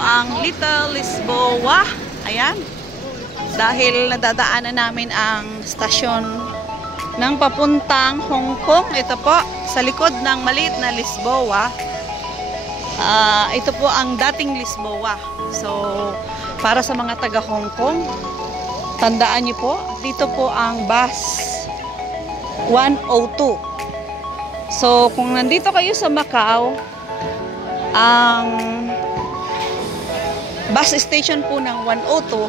ang Little Lisboa. Ayan. Dahil nadadaanan namin ang stasyon ng papuntang Hong Kong. Ito po, sa likod ng maliit na Lisboa. Ito po ang dating Lisboa. So, para sa mga taga Hong Kong, tandaan niyo po, dito po ang bus 102. So, kung nandito kayo sa Macau, ang bus station po ng 102,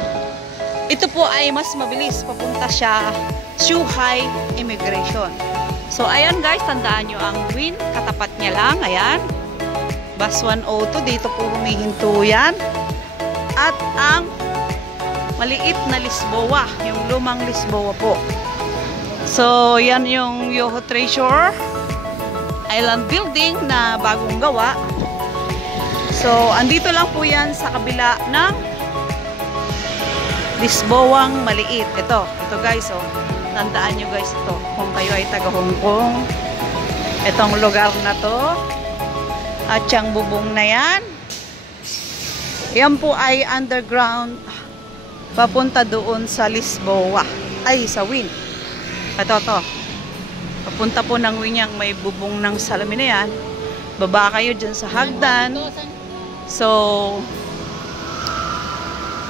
ito po ay mas mabilis. Papunta siya Zhuhai Immigration. So, ayan guys, tandaan nyo ang Win. Katapat niya lang. Ayan. Bus 102. Dito po humihinto yan. At ang maliit na Lisboa. Yung lumang Lisboa po. So, yan yung Yoho Treasure Island Building na bagong gawa. So, andito lang po yan sa kabila ng Lisboang maliit. Ito guys, oh. Tandaan nyo guys ito. Kung kayo ay taga Hong Kong, itong lugar na to. At yung bubong na yan. Yan po ay underground papunta doon sa Lisboa. Ay, sa Win. Ito to. Papunta po ng Win yung may bubong ng salamin na yan. Baba kayo dyan sa hagdan. So,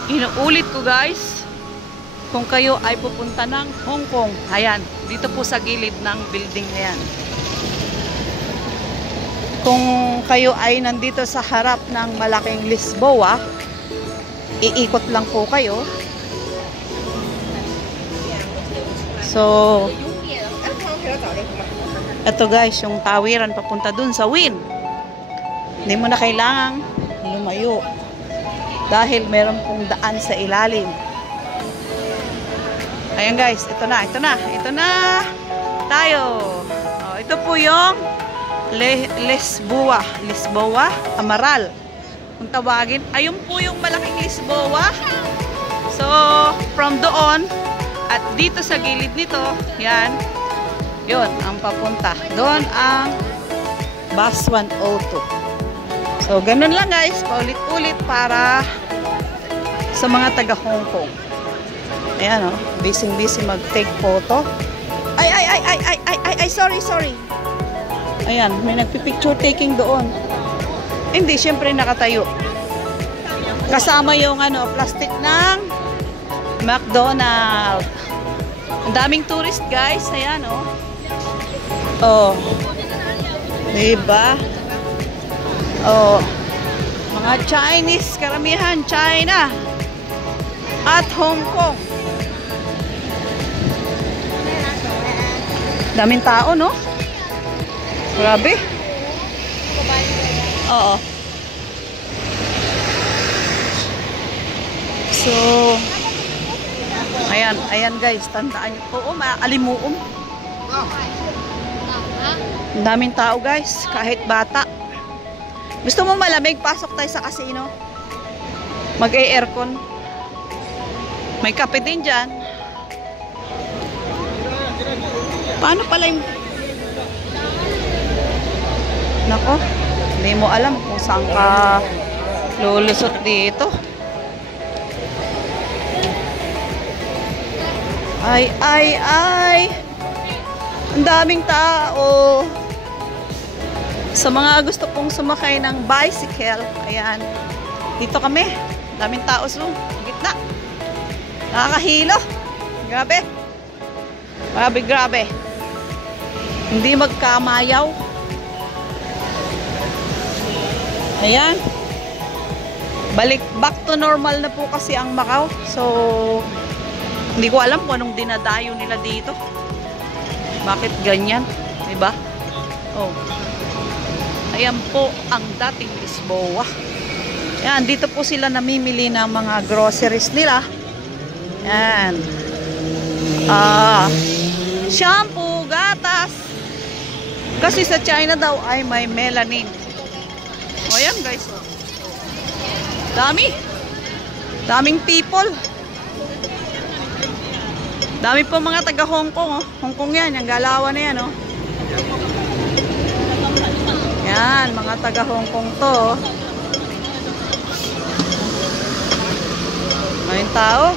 inuulit ko guys, kung kayo ay pupunta ng Hong Kong, ayan, dito po sa gilid ng building na yan. Kung kayo ay nandito sa harap ng malaking Lisboa, iikot lang po kayo. So, ito guys, yung tawiran papunta dun sa Win. Hindi mo na kailangang lumayo dahil meron pong daan sa ilalim. Ayan guys, ito na tayo. Oh, ito po yung Lisboa Amaral kung tawagin. Ayun po yung malaking Lisboa. So from doon at dito sa gilid nito, yan, yun ang papunta doon ang bus 102. So, ganun lang guys, paulit-ulit para sa mga taga Hong Kong. Ayan o, busy mag-take photo. Ay, sorry. Ayan, may nagpipicture taking doon. Hindi, syempre nakatayo. Kasama yung plastic ng McDonald's. Ang daming tourist guys, ayan o. Oh. Diba? Oh, mga Chinese, karamihan, China at Hong Kong. Daming tao, no? Grabe. Oo. So, ayan guys, tandaan nyo. Oo, alimuom. Daming tao guys, kahit bata. Gusto mo malamig? Pasok tayo sa casino. Mag-aircon. May kape din dyan. Paano pala yung... Nako, hindi mo alam kung saan ka lulusot dito. Ay. Ang daming tao. Sa mga gusto pong sumakay ng bicycle, ayan, dito kami. Daming tao sa gitna. Nakakahilo. Grabe. Hindi magkamayaw. Ayan. Back to normal na po kasi ang Macau. So, hindi ko alam kung anong dinadayo nila dito. Bakit ganyan? Diba? Oh. Ayan po ang dating Lisboa. Ayan, dito po sila namimili ng mga groceries nila. Ayan. Shampoo, gatas. Kasi sa China daw ay may melanin. O ayan guys. Oh. Daming people. Dami po mga taga Hong Kong. Oh. Hong Kong yan. Yung galawan na yan. Oh. Yan, mga taga Hong Kong to. Ayun tao.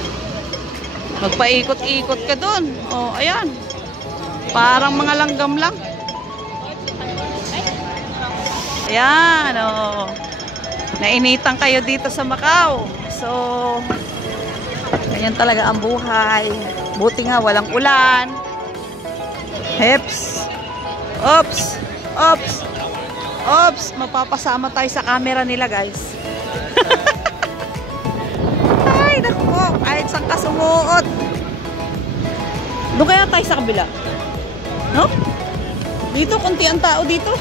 Magpaikot-ikot ka dun. Oh, ayan. Parang mga langgam lang. Ayan, oh. Nainitan kayo dito sa Macau. So, ganyan talaga ang buhay. Buti nga walang ulan. Heps. Ops. Ops. Ops. Mapapasama tayo sa camera nila, guys. Ay, naku. Kahit saan ka sumuot. Doon kaya tayo sa kabila. No? Dito, konti ang tao dito.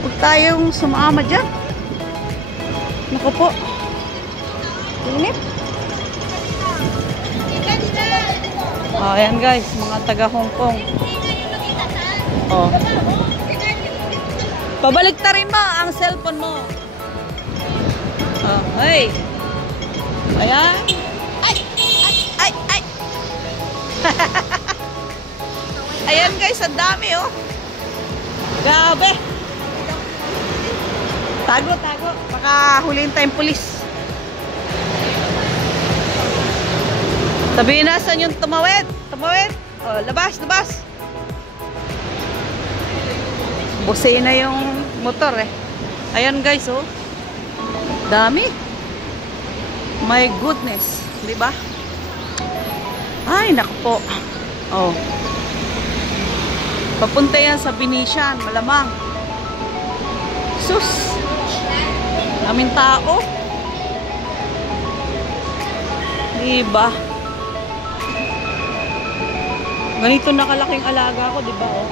Huwag tayong sumama dyan. Naku po. Inip. Oh, ayan guys, mga taga Hong Kong. Oh. Pabaliktarin mo ang cellphone mo. Oh, hey. Ayan. Ay, ay, ay, ay. Ayan guys, ang dami oh. Grabe. Tago, tago. Baka huliin tayong pulis. Sabihin na, saan yung tumawid? Tumawid. O, labas, labas. Busay na yung motor eh. Ayan guys, oh. Dami. My goodness. Diba? Ay, naku po. Oh. Papunta yan sa Venetian. Malamang. Sus. Daming tao. Diba? Ganito nakalaking alaga ko, di ba? Oh.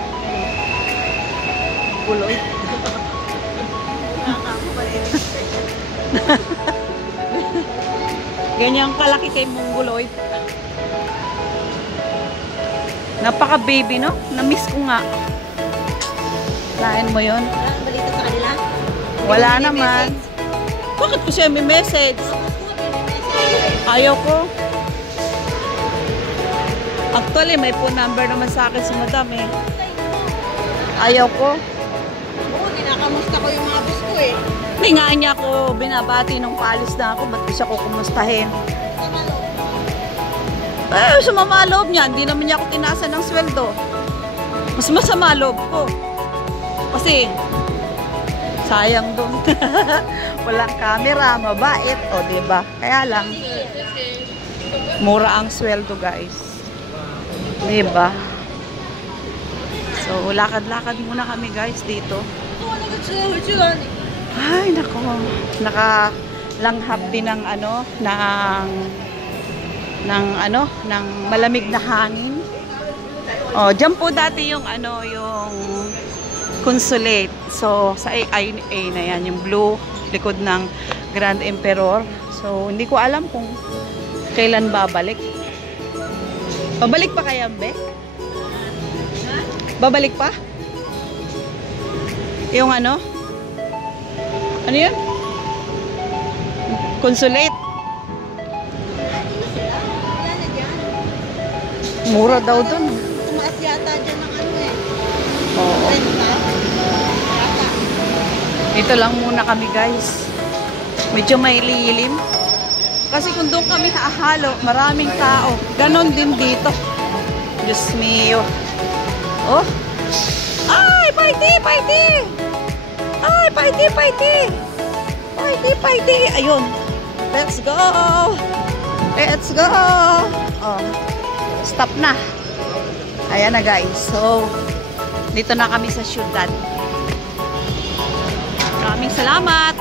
Buloy. Ganyan kalaki kay Mongoloid. Napaka-baby, no? Na-miss ko nga. Lain mo yun? Balita sa kanila? Wala naman. Bakit ko siya may message? Ayaw ko. Actually, may phone number naman sa akin si madam eh. Ayaw ko. Oo, kinakamusta ko yung mga bus ko eh. May nga niya ako binabati nung paalis na ako. Ba't ko siya kukumustahin? Eh, sumama loob niya. Hindi naman niya ako tinasan ng sweldo. Mas masama loob ko. Kasi, sayang doon. Walang camera, mabait. O, diba? Kaya lang, mura ang sweldo, guys. Diba? So, lakad-lakad muna kami, guys, dito. Ay, nako. Nakalanghap din ng ano, ng malamig na hangin. Oh, diyan po dati yung ano, yung consulate. So, sa AIA na yan, yung blue likod ng Grand Emperor. So, hindi ko alam kung kailan babalik. Babalik pa kaya, Be? Babalik pa? Yung ano? Ano yun? Consulate. Mura daw dun. Tumaas yata dyan ng ano eh. Oo. Yata. Dito lang muna kami, guys. Medyo may lilim. Kasi kung doon kami hahalo, maraming tao. Ganon din dito. Diyos mio. Oh. Ay, paiti, paiti. Ay, paiti, paiti. Paiti, paiti. Ayun. Let's go. Let's go. Oh. Stop na. Ayan na, guys. So, dito na kami sa syudad. Maraming salamat.